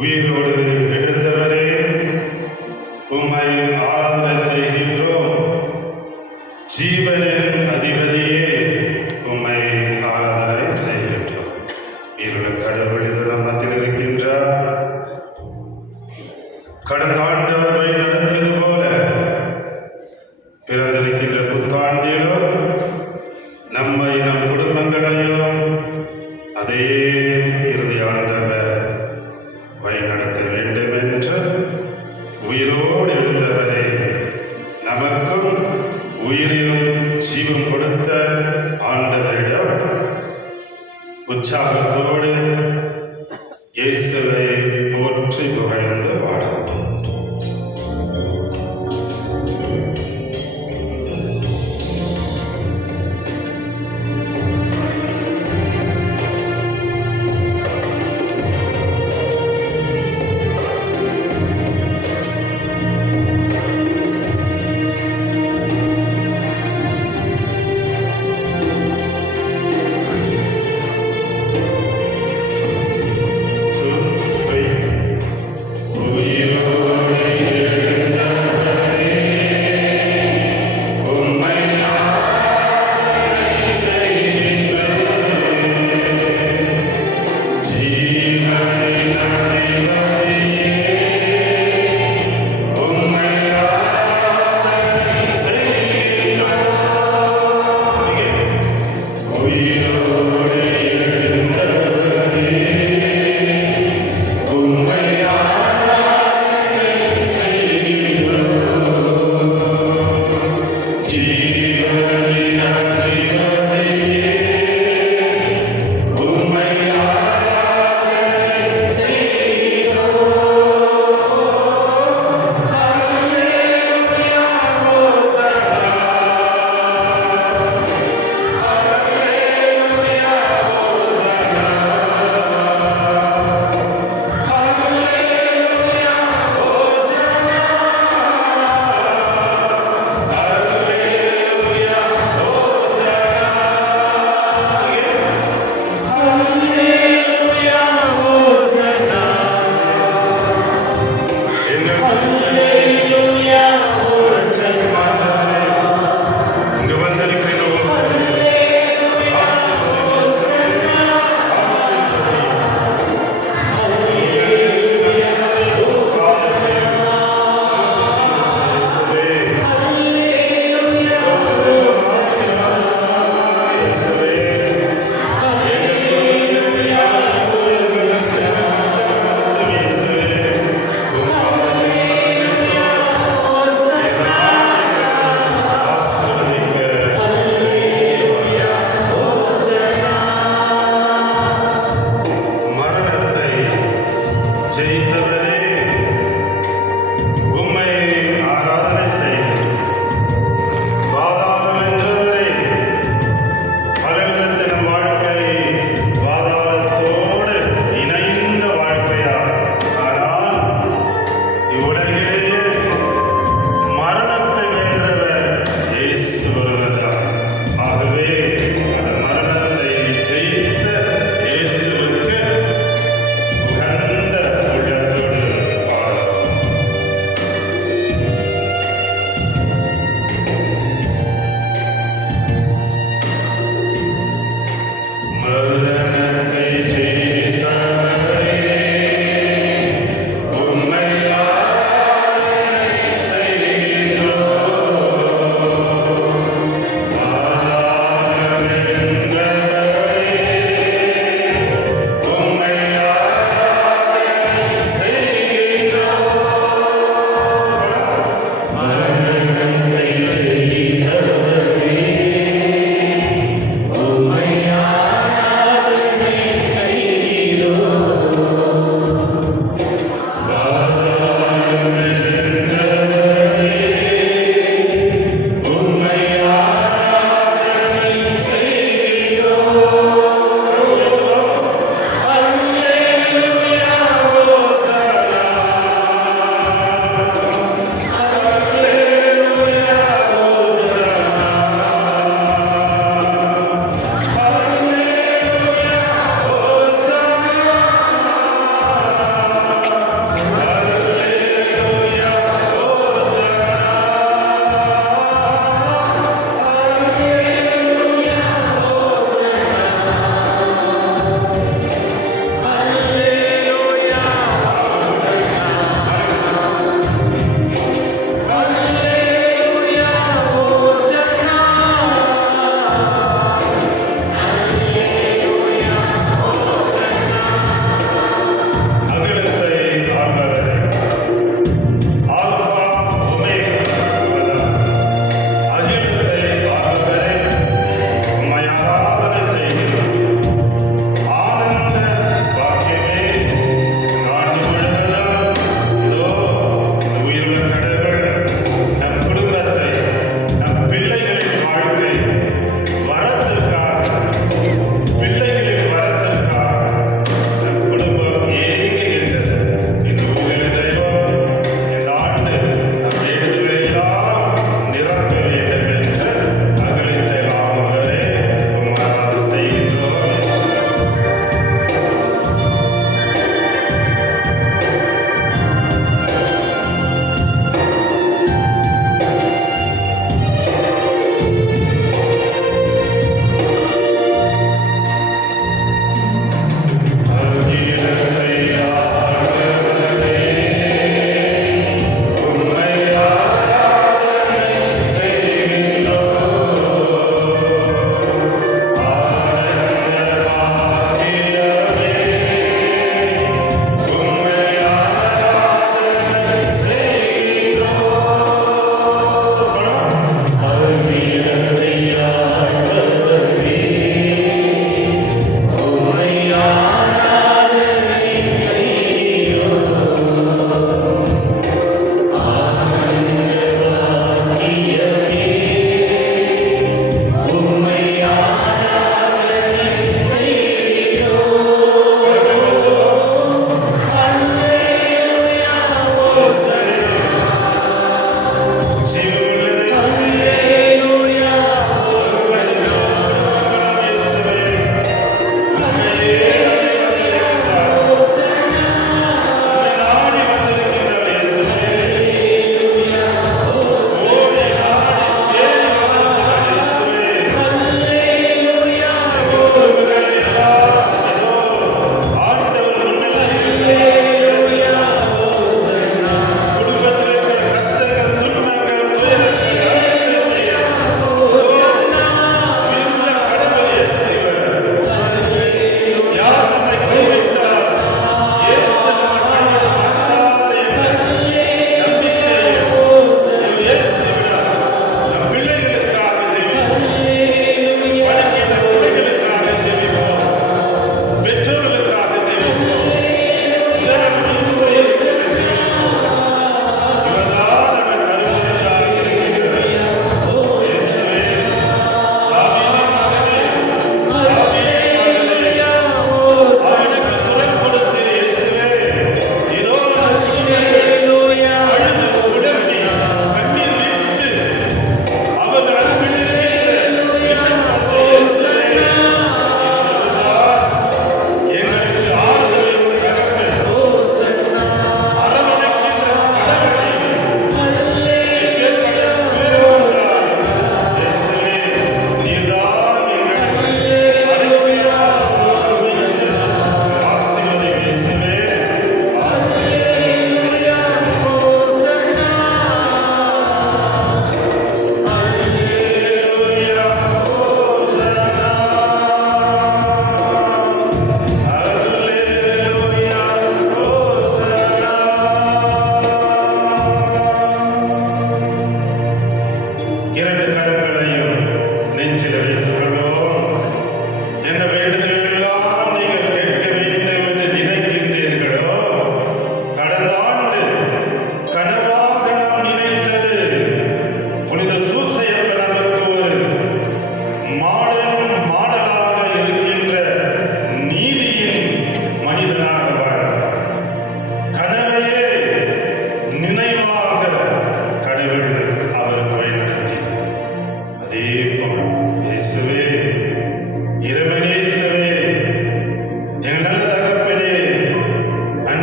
உயிரோடு எழுந்தவரே, உம்மை ஆராதனை செய்கின்றோம். ஜீவனின் அதிபதியே, உம்மை ஆராதனை செய்கின்றோம். இருள கடவுள் இது நம்மத்தில் இருக்கின்றார். கடந்த ஆண்டு வழி நடத்தியது போல பிறந்திருக்கின்ற புத்தாண்டிலும் நம்மை நம் குடும்பங்களையும் அதே இறுதி ஆண்டவர் வழிநடத்த வேண்டும் என்று உயிரோடு எழுந்தவரை நமக்கும் உயிரையும் ஜீவம் கொடுத்த ஆண்டவரிடம் உற்சாகத்தோடு இயேசுவை போற்றி புகழ்ந்து பாடுவோம். You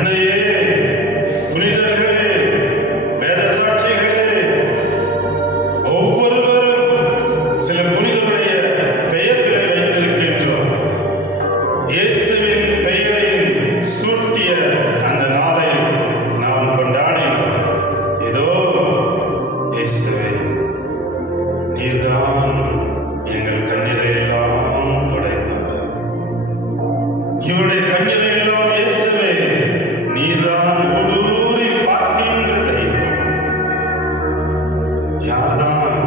அன்னையே, புனிதர்களே, வேத சாட்சிகளே, ஒவ்வொருவரும் சில புனிதருடைய பெயர்களை வைத்திருக்கின்றோம். இயேசுவின் பெயரில் சூட்டிய அந்த நாளை நாம் கொண்டாடினோம். இதோ இயேசுவே, நீர்தான் எங்கள் கண்ணீரை எல்லாம் துடைப்பவர். இவருடைய கண்ணீரை எல்லாம் இயேசுவே, நீர்தான் ஊடுருவி பார்க்கின்ற தெய்வம். யார்தான்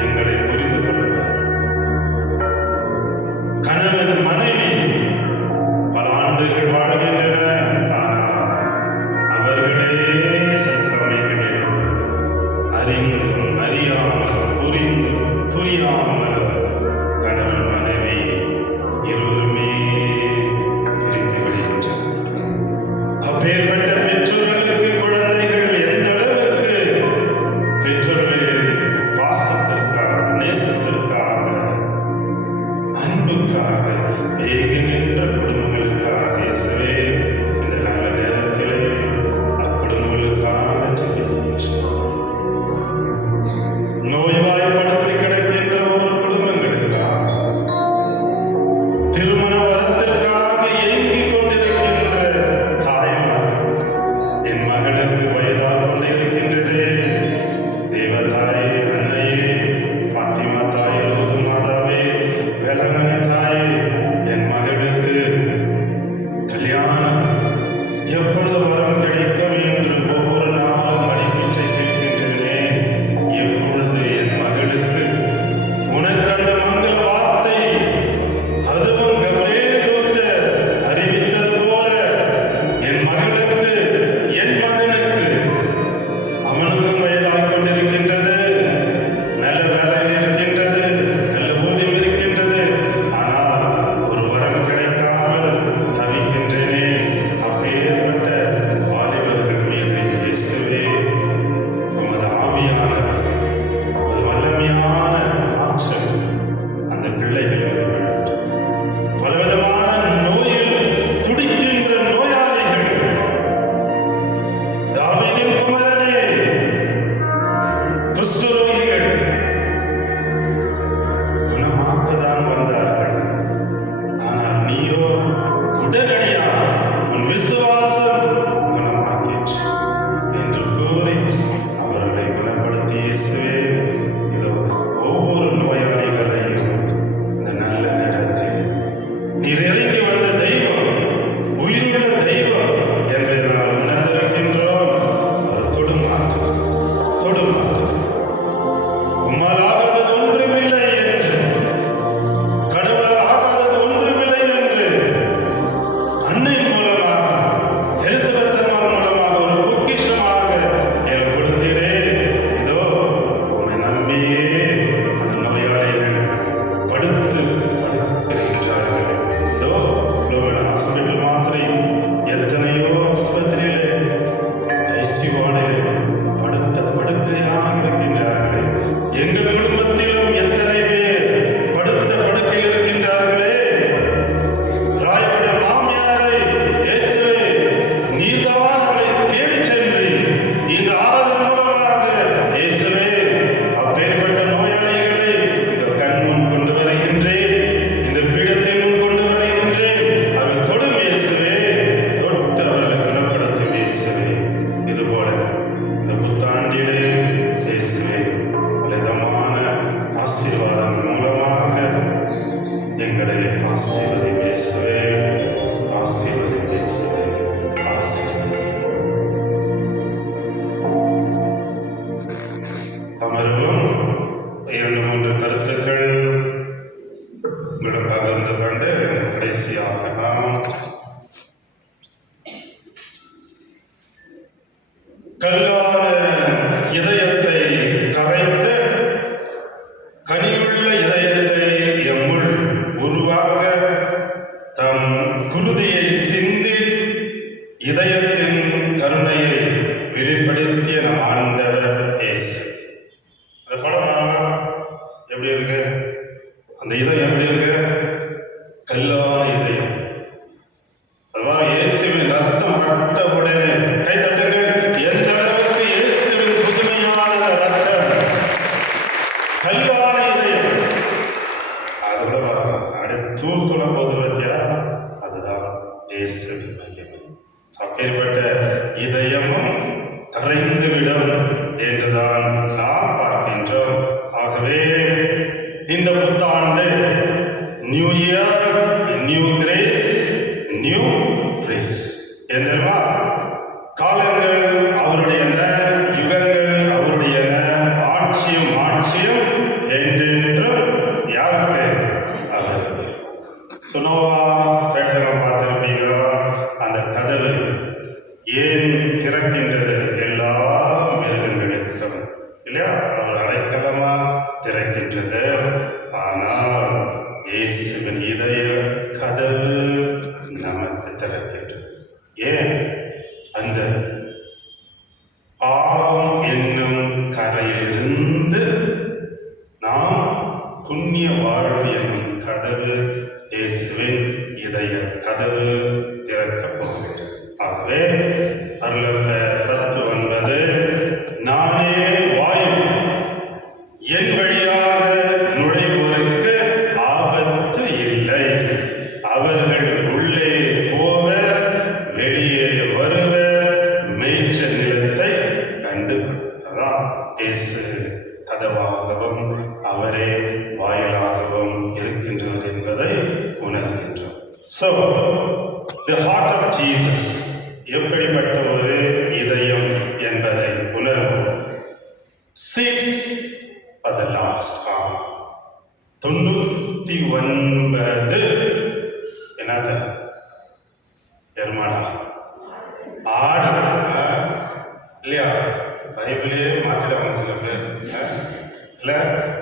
எங்களை புரிந்து கொள்வார்? கணவன் மனைவி பல ஆண்டுகள் வாழ்கின்றனர். ஆனால் அவர்களே சில சமயங்களில் அறிந்தும் அறியாமல், புரிந்தும் புரியாமல் கணவன் மனைவி இருவருமே பிரிந்து விடுகின்றனர். அப்பேற்பட்ட பெற்றோர்களுக்கு குழந்தைகள் எந்த அளவுக்கு பெற்றோர்களின் பாசத்திற்காக, நேசத்திற்காக, அன்புக்காக ஏங்குகின்ற குடும்பங்களுக்காக இயேசுவே இந்த நல்ல நேரத்திலே அக்குடும்பங்களுக்காக ஜெபிக்கின்றோம். நோய்வாய்ப்படுத்தி கிடக்கின்ற ஒரு குடும்பங்களுக்காக, திருமண வரத்திற்காக ஏங்கிக் கொண்டிருக்கின்ற தாய்மார், என் மகளுக்கு வயதாக கொண்டு இருக்கின்றதே, தேவதாயே, அன்னையே, பாத்திமா தாயே, லூது மாதாவே, வேளாங்கண்ணி தாயே, என் மகளுக்கு கல்யாணம் எப்பொழுது வரம் கிடைக்கும் என்று ஒவ்வொரு நாளும் அடிப்பிச்சை கேட்கின்றனே. எப்பொழுது என் மகளுக்கு உனக்கு அந்த மங்கள வார்த்தை, அதுவும் கபிரேல் தூதர் அறிவித்தது போல என் மகளுக்கு, என் மகனுக்கு, அவனுக்கும் வயதாகிக் கொண்டிருக்கின்றது, நல்ல வேலையில் இருக்கின்றது, நல்ல ஊதியம் இருக்கின்றது, ஆனால் ஒரு வரம் கிடைக்காமல் தவிக்கின்றேனே. அப்பேற்பட்ட வாலிபர்கள் மீது இயேசுவே உமது ஆவியானவர், உமது வல்லமையான ஆற்றல் அந்த பிள்ளைகள் மீது விழட்டும். பலவிதமான நோயில் துடிக்கின்ற நோயாளிகள், தாவீதின் குமாரனே, குஷ்டரோகிகள் குணமாக்கத்தான் வந்தார்கள். ஆனால் நீயோ உடனடியாக உன் விசுவாசம் குணமாக்கிற்று என்று கூறி அவர்களை குணப்படுத்தி இயேசுவே, இதோ ஒவ்வொரு நோயாளிகளையும் இந்த நல்ல நேரத்தில் நீர் இறங்கி வந்த தெய்வம், உயிருள்ள தெய்வம் என்பதை நாங்கள் உணர்ந்திருக்கின்றோம். அவர் தொடுமாற்று உம்மால் ஆகாதது ஒன்றுமில்லை என்று, கடவுளால் ஆகாதது ஒன்றுமில்லை என்று அன்னையின் மூலமாக, எலிசபெத் அம்மாள் மூலமாக ஒரு பொக்கிஷமாக எனக்கு கொடுத்தீரே. இதோ உம்மை நம்பியே அந்த நோயாளிகள் படுக்கின்றார்கள். இதோ இவ்வளவு ஹாஸ்பிட்டல் மாத்திரை, எத்தனையோ ஆஸ்பத்திரியிலே, ஐசியூவானிலே படுக்கையாக இருக்கின்றார்களே. எங்கள் குடும்பத்திலும் எத்தனை பேர் படுத்த படுக்கையில் இருக்கின்றார்களே. ராயபுர மாமியாரை இயேசுவே, நீர்தான் அவளை தேடிச் சென்று இந்த ஆராதனை மூலமாக இயேசுவே அப்பேற்பட்ட நோயாளிகளை இந்த கண் முன் கொண்டு வருகின்றேன், இந்த பீடத்தை முன் கொண்டு வருகின்றேன். அவர் தொடும் இயேசுவே, தொட்டு அவர்களை குணப்படுத்தும் இயேசுவே. இதுபோல இந்த புத்தாண்டிலே இயேசுவே பலவிதமான ஆசீர்வாதம் மூலமாக எங்களை ஆசீர்வதி இயேசுவே, ஆசீர்வதி இயேசுவே, ஆசீர்வதி. அமர்வும் 2-3 கருத்துக்கள் உங்களிடம் பகிர்ந்து கொண்டு கடைசியாக நாம் கல்லான இதயத்தை கரைத்து கனிவுள்ள இதயத்தை எம்முள் உருவாக்க தம் குருதியை சிந்தி இதயத்தின் கருணையை வெளிப்படுத்திய நம் ஆண்டவர் இயேசு. அந்த படம் எப்படி இருக்கு? அந்த இதயம் எப்படி இருக்கு? கல்லான இதயம். அதுவாக இயேசுவின் ரத்தம் பட்ட இதயமும் கரைந்துவிடும் என்றுதான் நாம் பார்க்கின்றோம். ஆகவே இந்த புத்தாண்டு new year, new grace, new praise. என்றா காலங்கள் அவருடையன, யுகங்கள் அவருடையன, ஆட்சியும் என்றென்றும் யாருக்கு? அவருக்கு. சுனோவா பெட்டகம் பார்த்திருப்பீங்க. அந்த கதவு ஏன் திறக்கின்றது? எல்லா மிருகங்களுக்கும் இல்லையா? அவர் அடைக்கலமா திறக்கின்றது. ஆனால் இயேசுவின் இதய கதவு நமக்கு திறக்கின்றது. ஏன்? அந்த பாவம் என்னும் கரையிலிருந்து நாம் புண்ணிய வாழ்வு என்னும் கதவு, இயேசுவின் இதய கதவு திறக்கப் போகிறது. ஆகவே அருளப்ப 10:9, நானே வாயு, என் வழியாக நுழைவோருக்கு ஆபத்து இல்லை. அவர்கள் உள்ளே போவ வெளியே வருவ மேய்ச்சல் நிலத்தை கண்டு. அதான் இயேசு கதவாகவும் அவரே வாயிலாகவும் இருக்கின்றவர் என்பதை உணர்கின்றோம். So, the heart of Jesus எப்படிப்பட்ட ஒரு இதயம் என்பதை உணர்வோம். 6 for the last hour. 99 என்னது? எருமாடா, ஆடு இல்லையா? பைபிளே மாத்திடுவாங்க சில பேர் இல்ல,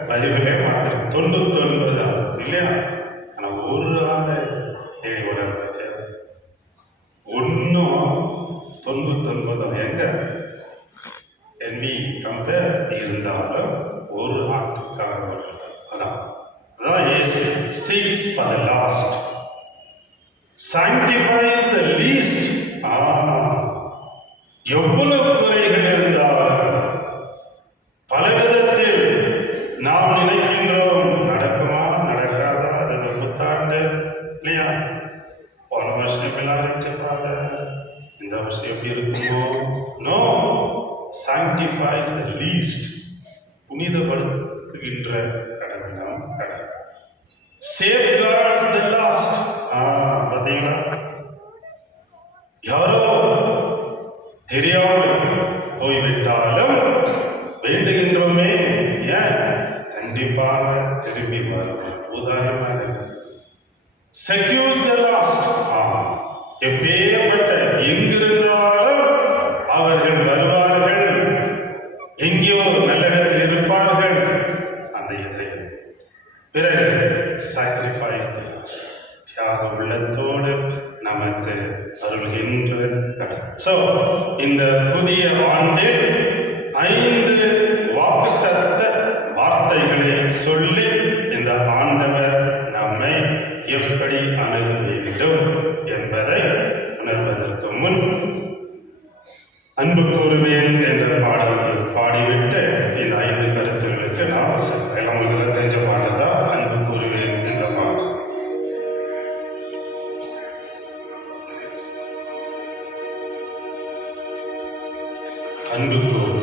பைபிளே மாத்திர 99 இல்லையா? ஆனா ஒரு ஆடை தேடி உடனே ஒன்னும் 99 எங்க எண்ணி கம்பேர் இருந்தாலும் ஒரு ஆட்டுக்காக அதான் இயேசு 6 for the last sanctifies the least. எவ்வளவு குறைகள் இருந்தாலும் பல விதத்தில் நாம் நினைக்கின்றோம், நடக்குமா நடக்காதா, அது புத்தாண்டு இல்லையா? போன வருஷம் எப்படிலாம் நினைச்சிருப்பாங்க, இந்த வருஷம் எப்படி இருக்குமோ? No, sanctifies the least. புனிதப்படுத்துகின்ற கடவுள் நாம் கடவுள். safeguards the lost. பார்த்தீங்களா? யாரோ தெரியாமல் போய்விட்டாலும் வேண்டுகின்றோமே, ஏன்? கண்டிப்பாக திரும்பி வருவார். உதாரணமாக செக்யூர்ஸ் தி லாஸ்ட். எப்பேற்பட்ட எங்கிருந்தாலும் அவர்கள் வருவார்கள், எங்கேயோ நல்ல இடத்தில் இருப்பார்கள். அந்த இதயம் பிறகு sacrifice the last. தியாக உள்ளத்தோடு நமக்கு அருள்கின்ற கடவுள். So, இந்த புதிய ஆண்டில் 5 வாக்குத்தத்த வார்த்தைகளை சொல்லி இந்த ஆண்டவர் நம்மை எப்படி அணுக வேண்டும் என்பதை உணர்வதற்கு முன் அன்பு கூறுவேன் என்ற பாடல்கள் பாடிவிட்டு இந்த 5 கருத்துகளுக்கு நாம் எல்லாம் உங்களுக்கு தெரிஞ்ச பாடல் தான் அன்பு கூறுவேன் என்ற பாடல். அன்பு கூறு.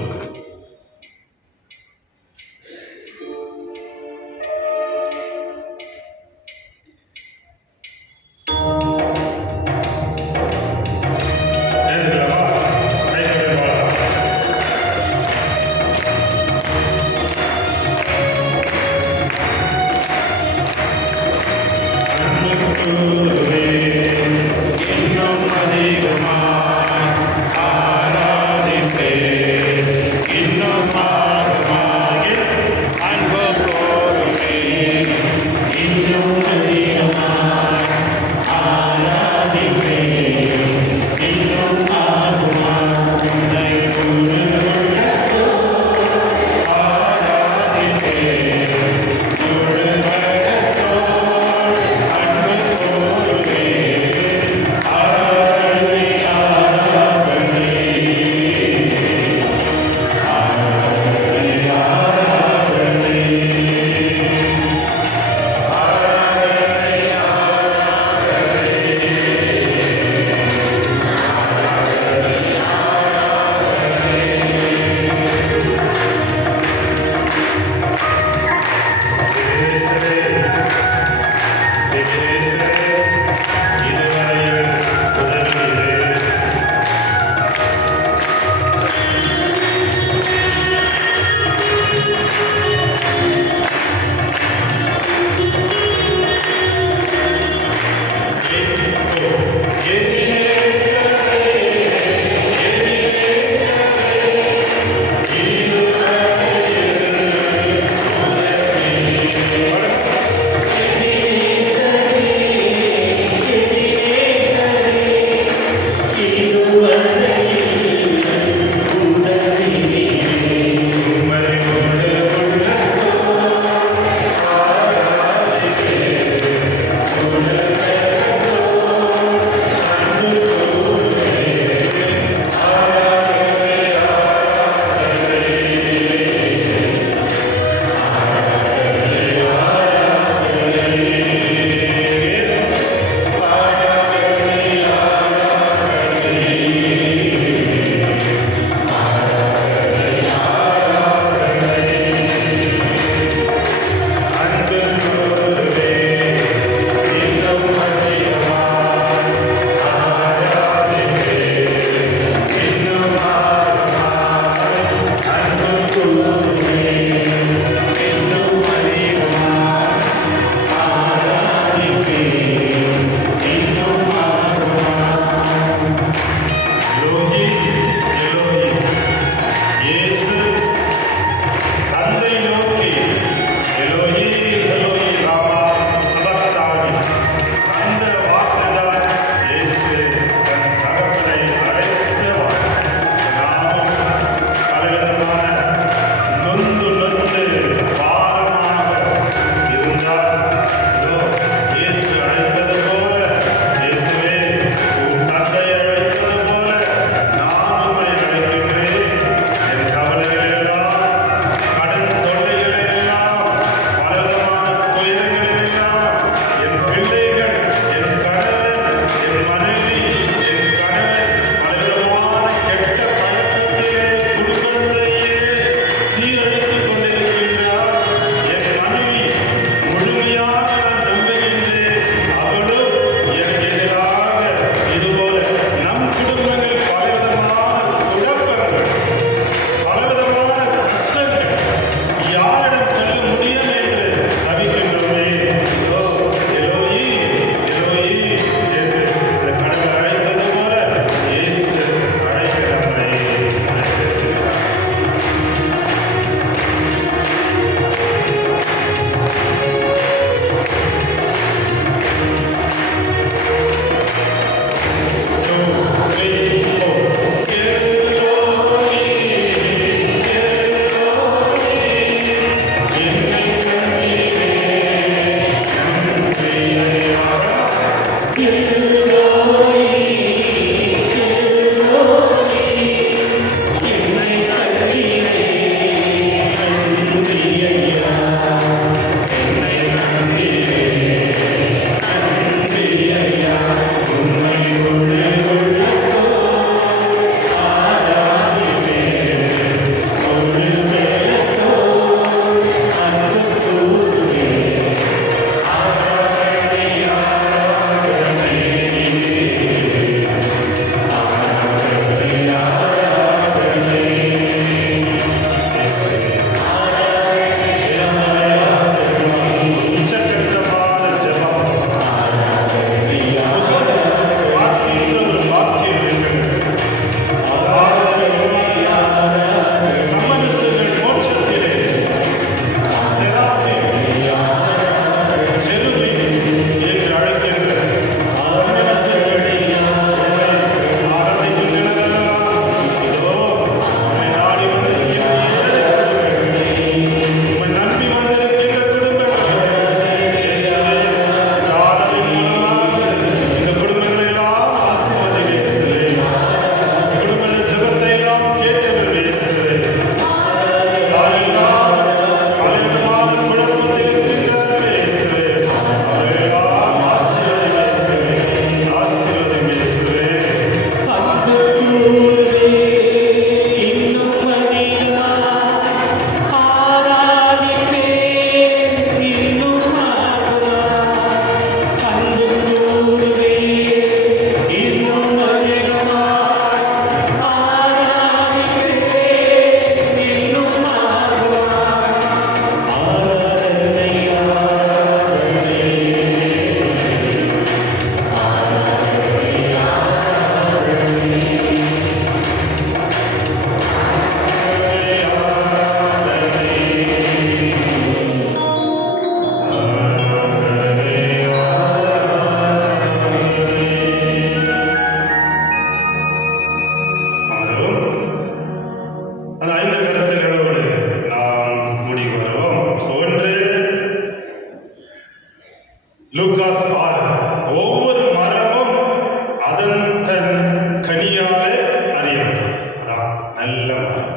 நல்ல மரம்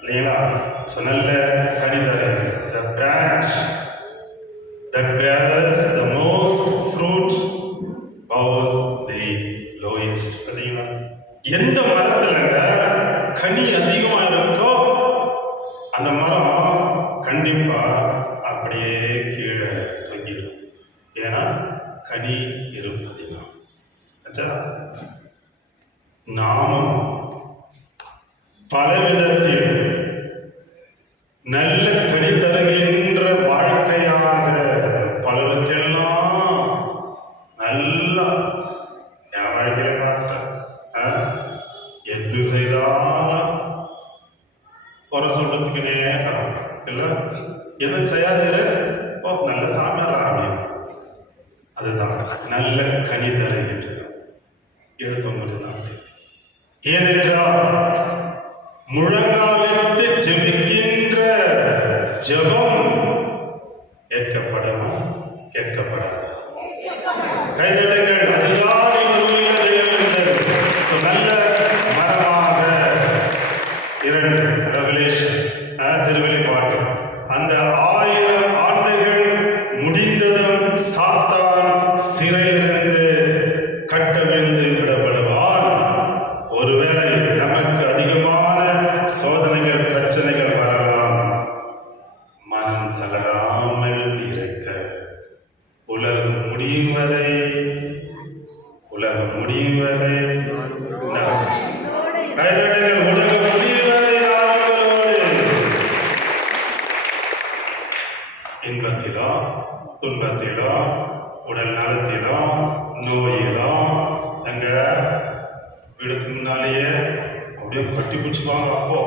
இல்லைங்களா? ஸோ நல்ல கனிதரை, the branch that bears the most fruit bows the lowest. பார்த்தீங்களா? எந்த மரத்துலங்க கனி அதிகமா இருக்கோ அந்த மரம் கண்டிப்பா அப்படியே கீழே தொங்கிடும். ஏன்னா கனி இருப்பதினா. நாமும் பலவிதத்தில் நல்ல கனி தருகின்ற வாழ்க்கையாக பலருக்கெல்லாம் நல்லா என் வாழ்க்கையில பார்த்துட்டேன். எது செய்தாலும் குறை சொல்றதுக்கு நேரம் இல்ல, எதுவும் செய்யாது நல்ல சாமியாரா அப்படின்னு. அதுதான் நல்ல கனி தருகின்ற எழுத்தவங்களுக்கு தான் தெரியும். ஏனென்றால் முழங்காலிட்டு ஜெபிக்கின்ற ஜெபம் கேட்கப்படுமா? கேட்கப்படாது. கைதட்டுங்கள். அதுதான் நல்ல மரமாக 2 ரெவலேஷன் திருவெளிப்பாட்டு. அந்த 1000 ஆண்டுகள் முடிந்ததும் சாத்தான் சிறையிலிருந்து கட்டவிழ்ந்து விடப்படுவான். ஒருவேளை நமக்கு அதிகமான சோதனைகள் பிரச்சனைகள் வரலாம். மனம் தளராமல் இருக்க உலகம் முடியும் வரை உலகம் முடியும் வரை கைதட்டுங்கள். உலகம் முடியும் வரை இன்பத்திலும் துன்பத்திலும் உடல் நலத்திலும் நோயிலும் எங்க வீடுக்கு முன்னாலேயே அப்படியே கட்டி பிடிச்சுப்பாங்க. அப்போ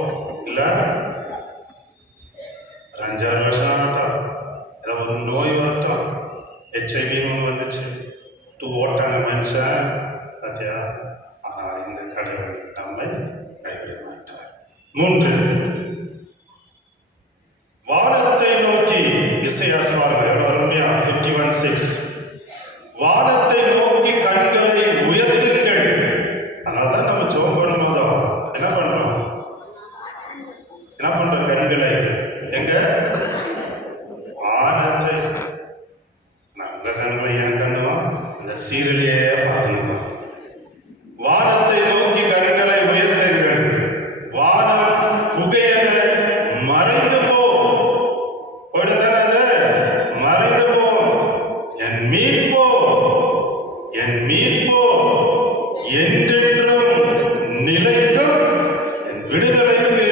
இல்ல 5-6 வருஷம் ஆகட்டும், ஏதாவது ஒரு நோய் வரட்டும், HIV வந்துச்சு, ஓட்டான மனுஷன் பார்த்தியா. ஆனால் இந்த கடவுள் நம்மை கைவிட மாட்டார். 3 வானத்தை நோக்கி இசையாசுவார்கள். எவ்வளவு அருமையா 51:6 வானத்தை நோக்கி கண்களை உயர்த்துங்கள். அதனால்தான் நம்ம ஜெபம் பண்ணும்போதும் என்ன பண்றோம்? கண்களை எங்க வானத்தை. நம்ம கண்களை ஏன் கண்ணுவோம்? இந்த சீரியலையே பார்த்துக்கணும். வானத்தை நோக்கி கண்களை உயர்த்துங்கள். வானம் புகையென மறைந்து போடுதானே, மறைந்து போ. என் மீட்போ என்றென்றும் நிலைக்கும். என் விடுதலைக்கு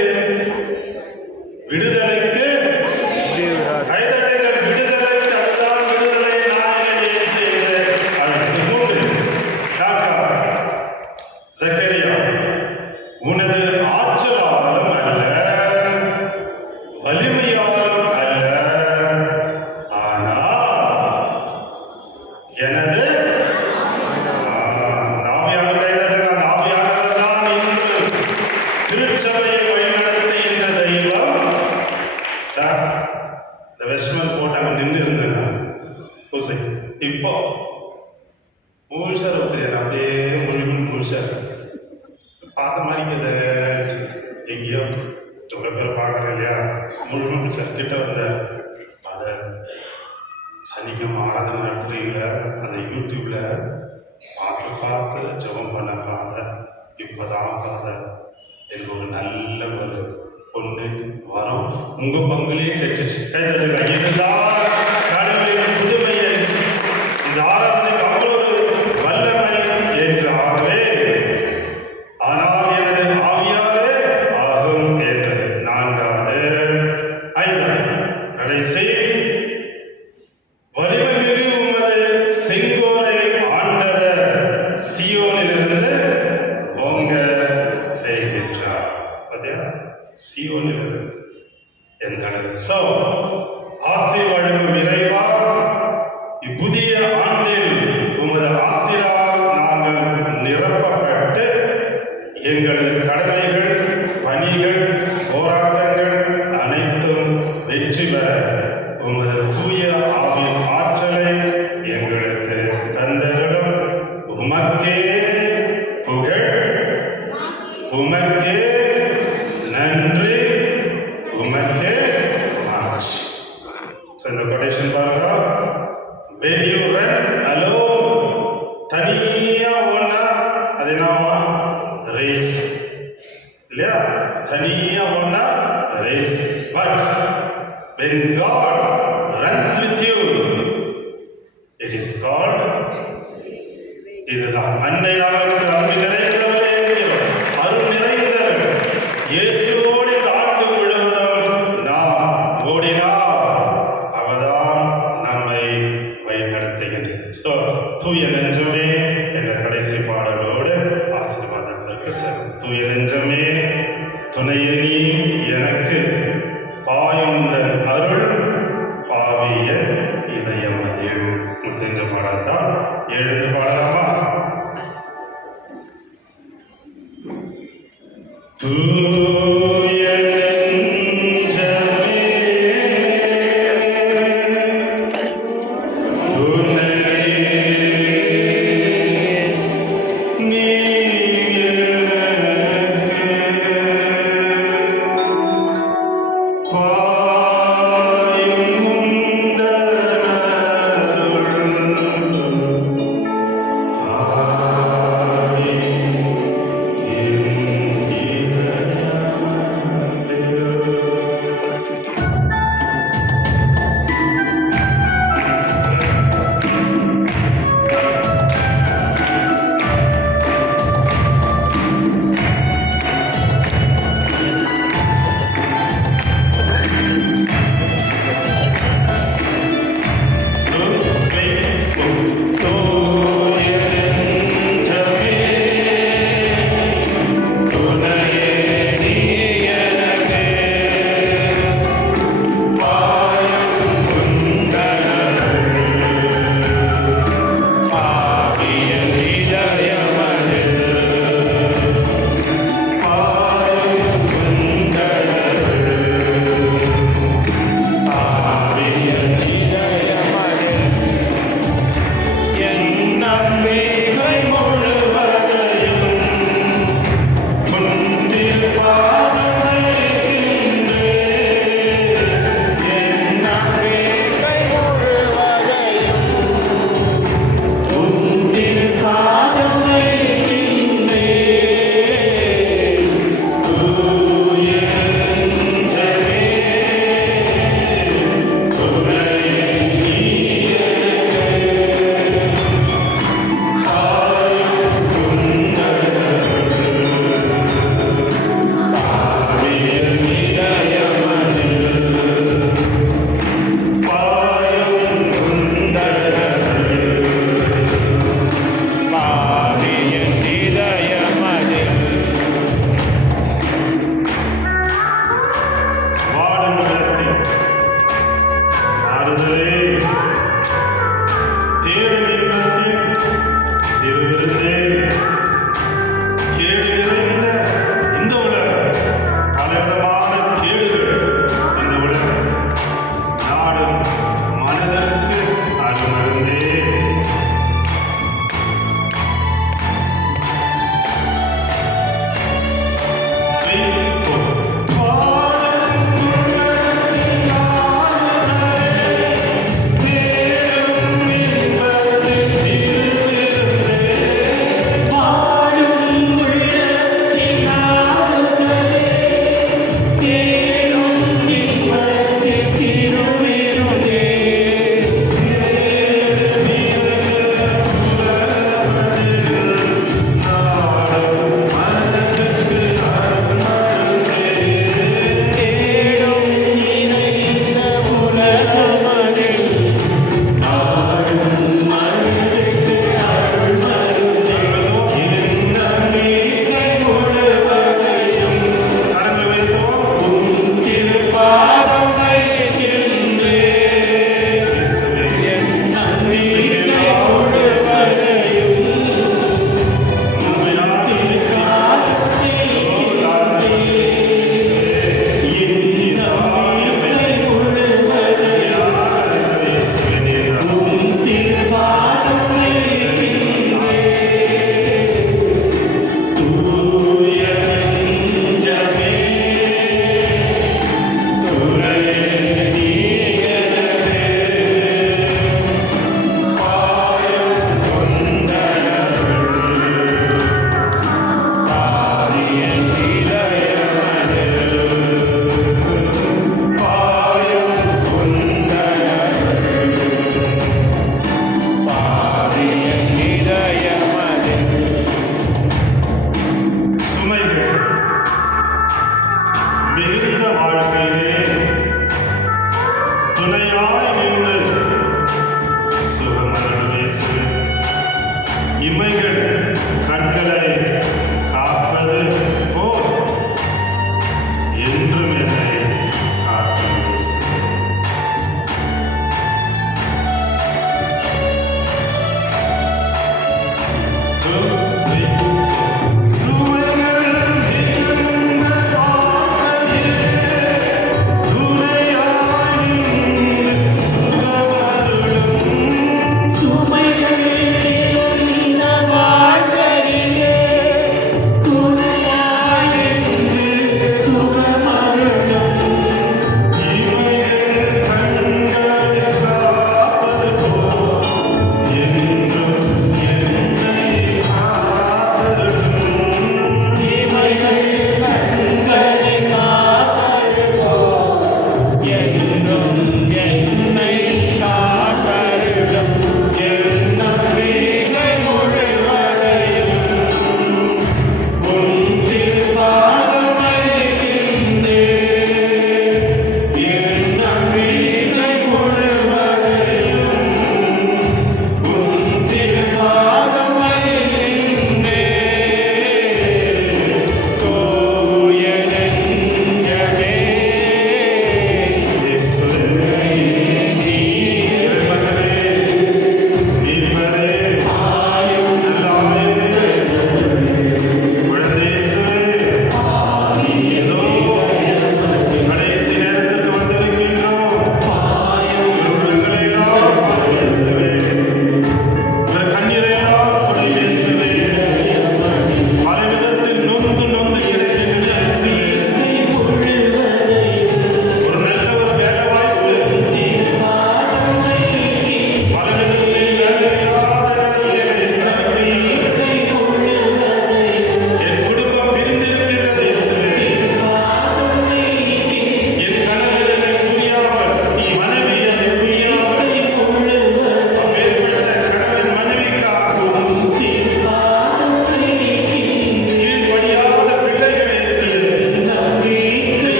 கைதட்டுங்கள். விடுதலைக்கு அதுதான் விடுதலை. ஜக்கரியா, உனது ஆற்றலாலும் அல்ல, வலிமையாலும் அல்ல, ஆனால் எனது ஆவியானவர். கைதட்டுங்க. அந்த ஆவியானவர் தான் இன்று திருச்சபையை வழிநடத்துகின்ற தெய்வம். இந்த வெஸ்ட்மென்ட் போட்டாங்க நின்று இருந்தேன் பூசை. இப்போ முழுசார் ஒருத்தர் அப்படியே முழுசார் பார்த்த மாதிரி எங்கேயோ இவ்வளோ பேர் பார்க்குறேன் இல்லையா, முழுசார் கிட்ட வந்தார். அதை சனிக்கிழமை ஆராதனை நடத்துறீங்கள அந்த யூடியூப்ல பார்த்து ஜெபம் பண்ண ஃபாதர், இப்போதான் ஃபாதர் எனக்கு ஒரு நல்ல ஒரு பொண்ணு வரும் உங்க பங்குலேயே கிடைச்சிச்சு. இதுதான் கடவுளின் புதுமை. இந்த ஆராதனைக்கு அவ்வளோ ஒரு வல்லமை என்று. ஆகவே ஆனால் எனது ஆவியாலே ஆகும் என்று. 4வது 5வது கடைசி வலிமை மிகு உமது செங்கோலை ஆண்டவர் சீயோனிலிருந்து ஓங்க செய்கின்றார். சீயோனிலிருந்து எந்த அளவு ஆசி வழங்கும் இறைவா, இப்புதிய ஆண்டில் உமது ஆசிரால் நாங்கள் நிரப்பப்பட்டு எங்களது கடமைகள், பணிகள், போராட்டங்கள் அனைத்தும் வெற்றி பெற உமது தூய ஆவின் ஆற்றலை எங்களுக்கு தந்தருளும். உமக்கே புகழ், உமக்கே நன்றி உமக்கே மாட்சி. இந்த கொட்டேஷன் பாருங்க. when you run alone, தனியா ஓடினா அது என்னவா? ரேஸ் இல்லையா? தனியா ஓடினா race. but when God runs with you, it is called, இதுதான் அன்னை நமக்கு அன்பு நிறைந்தவளே, அருள் நிறைந்தவள் இயேசுவோடு இந்த ஆண்டு முழுவதும் நாம் ஓடினால் அவதான் நம்மை வழிநடத்துகின்றது. ஸோ தூய நெஞ்சமே என்ற கடைசி பாடலோடு ஆசீர்வாதத்திற்கு செல்லும். தூய நெஞ்சமே துணையணி எனக்கு பாயும் தன் அருள் பாவியன் இதயம் அதில். தெரிஞ்ச பாடத்தான் எழுந்து பாடலாமா? தூய நெஞ்சமே துணை நீ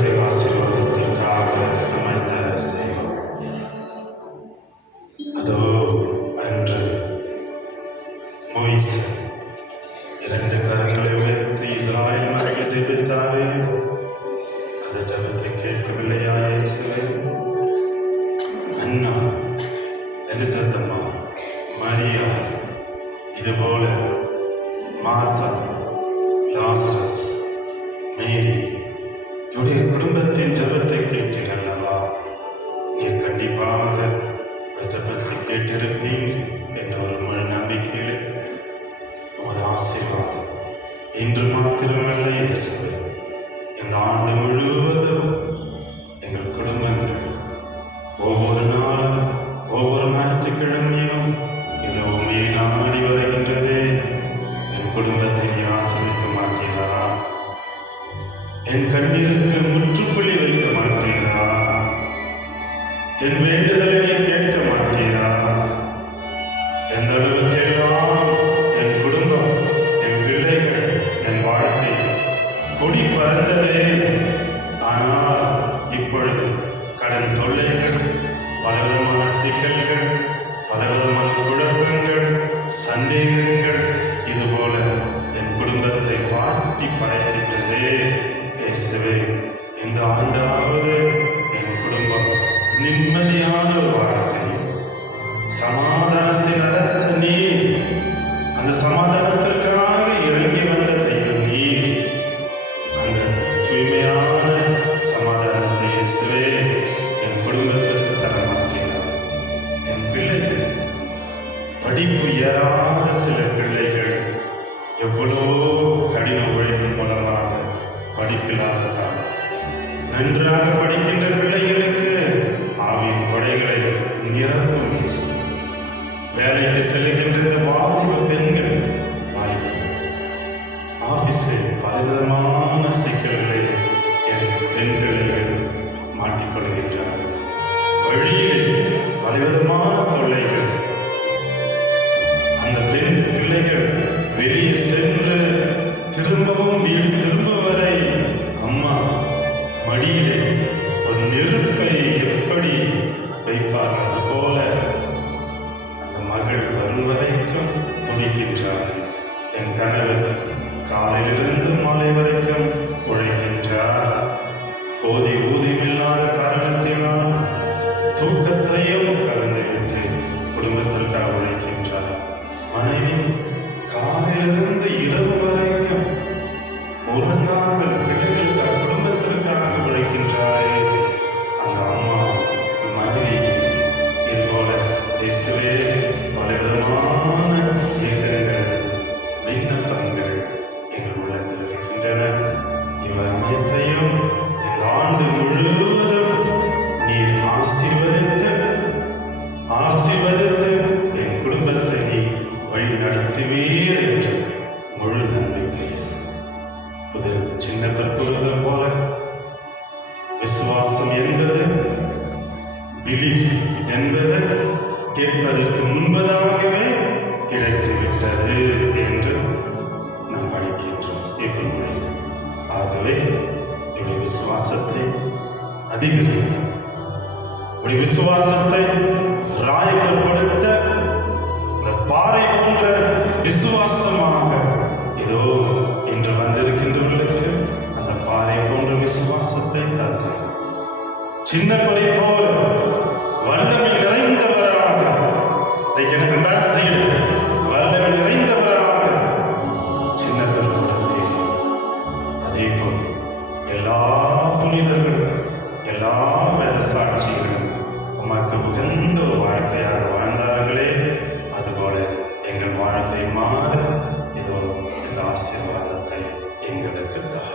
ரகசிய ஆசீர்வாதத்திற்காக நம்மை தயார் செய்வோம். அதோ அன்று மோயிஸ் 2 கரங்களை உயர்த்தி இஸ்ராயேல் மக்கள் ஜெபித்தாரே, அந்த ஜெபத்தை கேட்கவில்லையா இயேசுவே? அன்னா, எலிசபெத் அம்மா, மரியா, இதுபோல மார்த்தா, லாசரஸ், மேரி என்னுடைய குடும்பத்தின் ஜெபத்தை கேட்டீர் அல்லவா? நீர் கண்டிப்பாக ஜெபத்தை கேட்டிருப்பீர் என்ற ஒரு முழு நம்பிக்கையிலே உமது ஆசீர்வாதம் இன்று மாத்திரமல்ல இயேசுவே, இந்த ஆண்டு முழுவதும் எங்கள் குடும்பங்கள் ஒவ்வொரு நாளும் ஒவ்வொரு ஞாயிற்றுக்கிழமையும் இது உண்மையை நாடி வருகின்றதே. என் குடும்பத்தை நீ ஆசிரிக்க மாட்டீரா? என் கண்ணீருக்கு முற்றுப்புள்ளி வைக்க மாட்டீரா? என் வேண்டுதலை நீ கேட்க மாட்டீரா? எந்த அளவுக்கெல்லாம் என் குடும்பம், என் பிள்ளைகள், என் வாழ்க்கை கொடி பறந்ததே. ஆனால் இப்பொழுது கடன் தொல்லைகள், பலவிதமான சிக்கல்கள், பலவிதமான குழப்பங்கள், சந்தேகங்கள் இதுபோல என் குடும்பத்தை வாட்டி படைக்கின்றதே. இயேசுவே, இந்த ஆண்டாவது என் குடும்பம் நிம்மதியான ஒரு வாழ்க்கை, சமாதானத்தின் அரசு நீர், அந்த சமாதானத்திற்காக இறங்கி வந்த தெய்வம் நீர், அந்த தூய்மையான சமாதானத்தை இயேசுவே என் குடும்பத்திற்கு தர மாட்டீர்கள். என் பிள்ளைகள் படிப்பு ஏறாத சில பிள்ளைகள் எவ்வளோ கடின உழைப்பு மூலமாக படிப்பில்லாததான், நன்றாக படிக்கின்ற பிள்ளைகளுக்கு ஆவின் கொடைகளை நிரப்பும் இயேசு. வேலைக்கு செல்கின்ற இந்த வாலிப பெண்கள், ஆபீஸில் பலவிதமான சிக்கல்களை என் பெண் பிள்ளைகள் மாட்டிக்கொள்கின்றார்கள். வழியிலே பலவிதமான தொல்லைகள். அந்த பெண் பிள்ளைகள் வெளியே சென்று திரும்பவும் வீடு திரும்ப வரை அம்மா மடியிலே ஒரு நெருப்பை எப்படி வைப்பார்கள் அதுபோல அந்த மகள் வரும் வரைக்கும் துடிக்கின்றார்கள். என் கணவர் காலையிலிருந்து மாலை வரைக்கும் உழைக்கின்றார். போதிய ஊதியமில்லாத காரணத்தினால் தூக்கத்தையும் கலந்துவிட்டு குடும்பத்திற்காக உழைக்கின்றார். மனைவி காலையிலிருந்து இரவு வரைக்கும் உறங்காமல் பிள்ளைகளுக்காக குடும்பத்திற்காக உழைக்கின்றாரே. அந்த அம்மா மனைவி இதுபோல இயேசுவே பலவிதமான இயக்கங்கள், விண்ணப்பங்கள் எங்கள் உள்ளத்தில் இருக்கின்றன. இவை அனைத்தையும் இந்த ஆண்டு முழுவதும் நீர் ஆசீர்வதித்து என் குடும்பத்தை நீ வழி நடத்துவீர் என்ற முழு நம்பிக்கை. சின்ன கற்புறது போல விசுவாசம் என்பது, பிலீஃப் என்பது கேட்பதற்கு முன்பதாகவே கிடைத்துவிட்டது என்று நாம் படிக்கின்றோம். ஆகவே என்னுடைய விசுவாசத்தை அதிகரிக்க, உடைய விசுவாசத்தை ராயப்படுத்த இந்த பாறை போன்ற விசுவாசமாக இதோ இன்று வந்திருக்கின்றவர்களுக்கு அந்த பாறை போன்ற விசுவாசத்தை தந்தார். சின்ன பொறி போல வல்லமை நிறைந்தவராக வல்லமை நிறைந்தவராக சின்ன பெருமாளத்தை, அதே போல் எல்லா புனிதர்களும் எல்லா வேத சாட்சிகளும் உமக்கு உகந்த ஒரு வாழ்க்கையாக வாழ்ந்தார்களே, அதுபோல எங்கள் வாழ்க்கை மாற இதோ இந்த ஆசீர்வாதத்தை எங்களுக்கு தார்.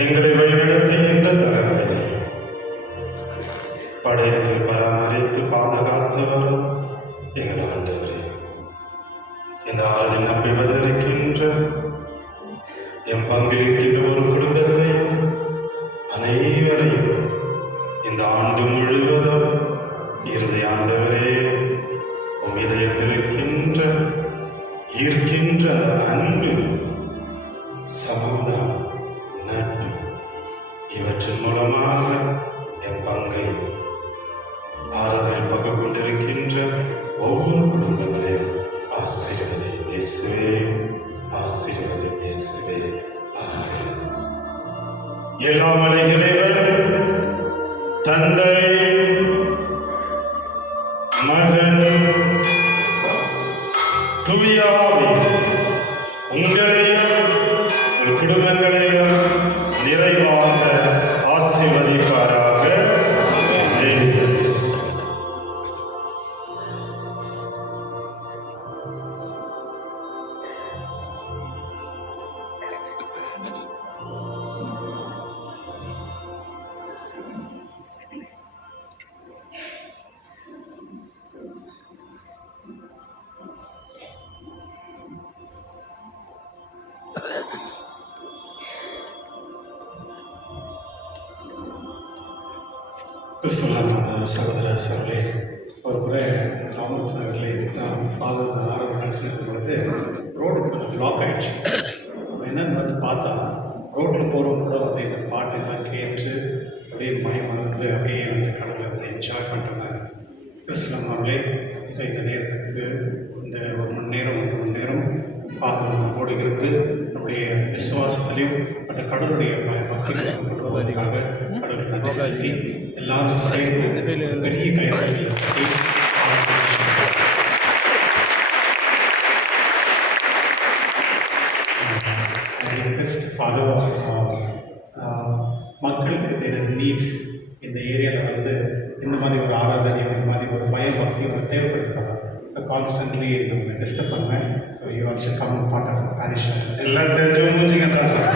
எங்களை வழிநடத்துகின்ற தலைமையை படைத்து பராமரித்து பாதுகாத்து வரும் எங்கள் ஆண்டவரே, இந்த ஆறுதல் நம்பி வந்திருக்கின்ற எம் பங்களிக்கின்ற ஒரு குடும்பத்தையும் அனைவரையும் இந்த ஆண்டு முழுவதும் இறுதி ஆண்டவரே உம் இதயத்தில் ஈர்க்கின்ற அந்த அன்பு, சமூகம், நட்பு இவற்றின் மூலமாக என் பங்கை ஆறுதல் பங்கு கொண்டிருக்கின்ற ஒவ்வொரு குடும்பங்களையும் ஆசீர்வதி இயேசுவே, ஆசீர்வதி இயேசுவே, ஆசீர்வதி. எல்லாம் இறைவன் தந்தை, மகன், தூய ஆவி உங்களையும் உங்கள் குடும்பங்களையும் நிறைவாக ஆசீர்வதிப்பாராக. சகோதர சகோதரி, ஒரு முறை தாமஸ் நகரில் தான் ஃபாதர் ஆரம்பம் நினச்சிருக்கும் பொழுது ரோடு கொஞ்சம் பிளாக் ஆகிடுச்சு. என்னென்னு வந்து பார்த்தா ரோட்டில் போகிறவங்க கூட வந்து இந்த பாட்டெல்லாம் கேட்டு அப்படியே மயமருந்து அப்படியே அந்த கடவுளை வந்து என்ஜாய் பண்ணுறாங்க. கிறிஸ்துவம் அவர்களே, இந்த நேரத்துக்கு இந்த ஒரு மணி நேரம் ஃபாதர் நம்மோடு இருந்து நம்முடைய விசுவாசத்திலையும் மற்ற கடவுளுடைய பக்தியும் கொண்டுவதற்காக கடவுள் நன்றி செலுத்தி எல்லாரும் சேர்ந்து பெரிய கையில் மக்களுக்கு நீட் இந்த ஏரியாவில் வந்து இந்த மாதிரி ஒரு ஆராதனை, இந்த மாதிரி ஒரு பயபக்தி தேவைப்படுகிறதா கான்ஸ்டன்ட்லி நம்ம டிஸ்டர்ப் பண்ணுவேன். So you also come part of parish. எல்லாம் தெரிஞ்சவங்க மூஞ்சிங்க தான் சார்.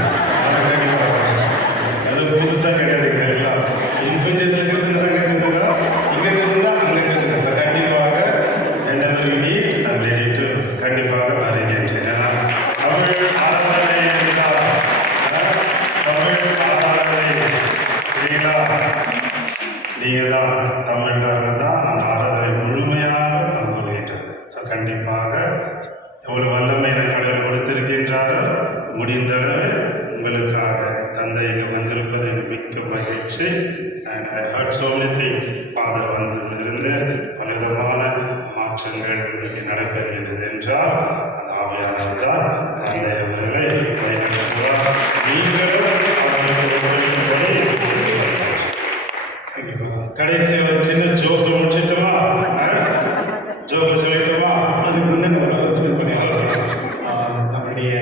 அது புதுசாக கிடையாது. எல்லாம் இன்ஃபென்ஷன்ஸில் இருக்கிறதுங்க தான் கேட்குறதுங்க, இங்கே இருக்கிறதா அங்கே கேட்குறேன் சார். கண்டிப்பாக என்னென்ன நீ நான் ரெடிட்டு கண்டிப்பாக வருகின்றேன். ஏன்னா தமிழ் ஆராதனை என்றால் தமிழ் ஆராதனை சரிங்களா? நீங்கள் தான் தமிழ்காரங்க தான் அந்த ஆராதனை முழுமையாக பங்குகின்றது. ஸோ கண்டிப்பாக எவ்வளோ வல்லமை கடவுள் கொடுத்திருக்கின்றாரோ முடிந்தளவு உங்களுக்காக தந்தையில் வந்திருப்பது மிக்க மகிழ்ச்சி. And I heard so many things. Father வந்ததிலிருந்து பலவிதமான மாற்றங்கள் நடைபெறுகின்றது என்றால் அந்த ஆவியானவர் தான் தந்தை அவர்களை வழிநடத்துவார். நீங்களும் கடைசி ஒரு சின்ன ஜோக்கு முடிச்சிட்டுமா? ஜோக்கு சொல்லிட்டுமா? அதுக்கு முன்னே ஒரு அனௌன்ஸ்மெண்ட் பண்ணிடுறோம். நம்மளுடைய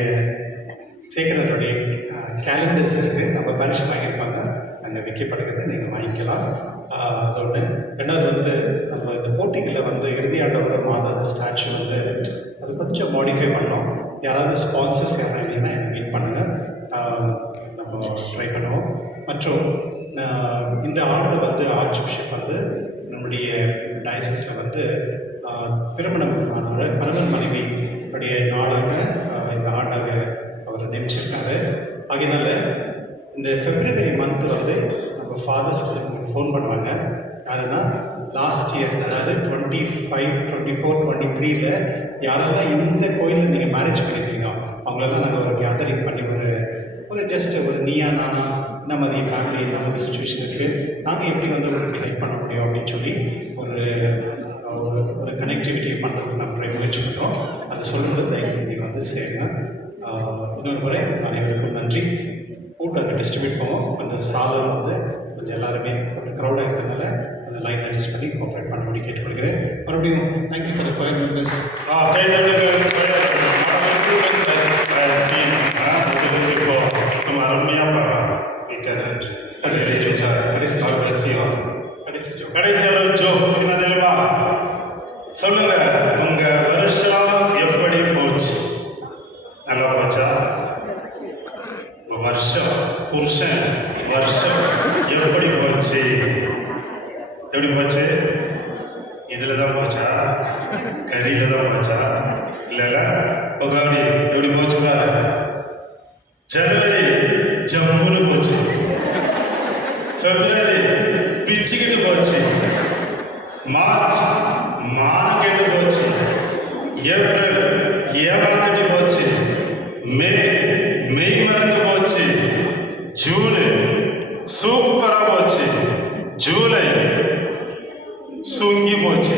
சேகரனுடைய கேலண்டர்ஸ் இருக்குது, நம்ம பரிசு வாங்கியிருப்பாங்க, அங்கே விற்கப்படுகிறது, நீங்கள் வாங்கிக்கலாம். அதோட ரெண்டாவது நம்ம இந்த போட்டிகளில் இறுதி ஆண்டவர் மாதா ஸ்டாச்சு அது கொஞ்சம் மாடிஃபை பண்ணோம். யாராவது ஸ்பான்சர்ஸ் யாராவது மீட் பண்ணுங்கள், நம்ம ட்ரை பண்ணுவோம். மற்றும் இந்த ஆண்டு ஆர்ச் பிஷப் நம்முடைய டயசிஸில் திருமணம் கணவன் மனைவி உடைய நாளாக இந்த ஆண்டாக அவர் நியமிச்சிருக்காரு. ஆகையினால இந்த பிப்ரவரி மந்த் நம்ம ஃபாதர்ஸ் ஃபோன் பண்ணுவாங்க. யாருன்னா லாஸ்ட் இயர், அதாவது 25, 24, 23 யாரெல்லாம் இந்த கோயிலில் நீங்கள் மேரேஜ் பண்ணியிருக்கீங்க அவங்களெல்லாம் நாங்கள் ஒரு கேதரிங் பண்ணி ஒரு ஜஸ்ட் ஒரு நீயா நானா நமது ஃபேமிலி நமது சுச்சுவேஷன் இருக்குது, நாங்கள் எப்படி உங்களுக்கு ஹெல்ப் பண்ண முடியும் அப்படின்னு சொல்லி ஒரு கனெக்டிவிட்டி பண்ணுறதுக்கு நம்ம முயற்சி பண்ணுறோம். அது சொல்லுறது தயவுசெய்து சேருங்க. இன்னொரு முறை அனைவருக்கும் நன்றி. கூட்டம் டிஸ்ட்ரிபியூட் பண்ணுவோம். கொஞ்சம் சாதம் கொஞ்சம் எல்லாருமே கொஞ்சம் க்ரௌடாக இருக்கிறதுனால அந்த லைன் அட்ஜஸ்ட் பண்ணி கோஆப்ரேட் பண்ண முடியும் கேட்டுக்கொள்கிறேன். மறுபடியும் தேங்க்யூ ஃபார் த கோயில் மெம்பர்ஸ். நம்ம அருமையாக பார்க்கலாம். மிக்க நன்றி. கடைசி ஒரு ஜோக் என்ன தெரியுமா? சொல்லுங்க, உங்க வருஷம் எப்படி போச்சு? நல்லா போச்சா? வருஷம் புருஷன் வருஷம் எப்படி போச்சு? எப்படி போச்சு? இதுல தான் போச்சா? கறியில தான் போச்சா? இல்ல கவனி எப்படி போச்சுங்க? ஜனவரி ஜம்முன்னு போச்சு, பிப்ரவரி பிச்சுக்கிட்டு போச்சு, மார்ச் மானக்கெட்டு போச்சு, ஏப்ரல் ஏமாந்துட்டு போச்சு, மெய் மறந்து போச்சு, ஜூன் சூப்பரா போச்சு, ஜூலை சுங்கி போச்சு,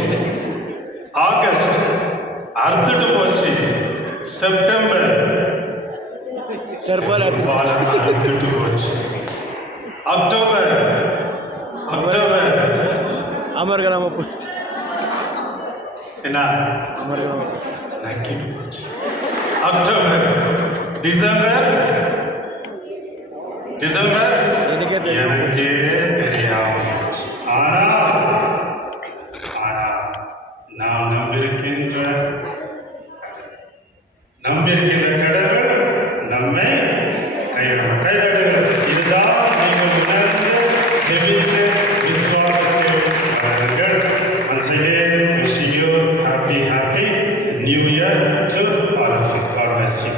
ஆகஸ்ட் அறுத்துட்டு போச்சு, செப்டம்பர் அறுத்துட்டு போச்சு, அக்டோபர் அமர்கிராம போச்சு, என்ன நக்கிட்டு போச்சு, அக்டோபர் டிசம்பர் எனக்கே தெரியாம போச்சு. ஆனா நாம் நம்பியிருக்கின்ற கடவுள் நம்மை கைதடுங்கள். இதுதான் நீங்கள் உணர்ந்து ஜெபித்து விசுவாசத்தில் வளருங்கள். Once again, wishing you happy New Year to all of you. God bless you.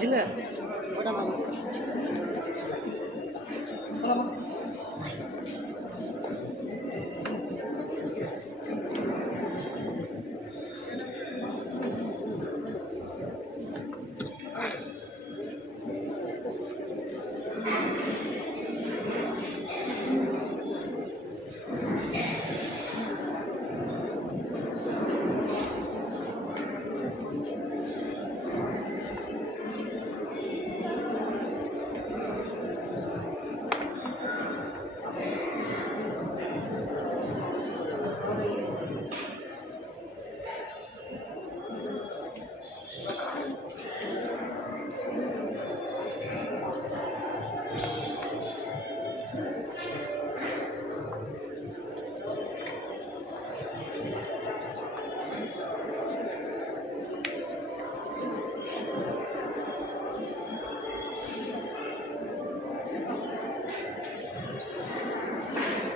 சின்ன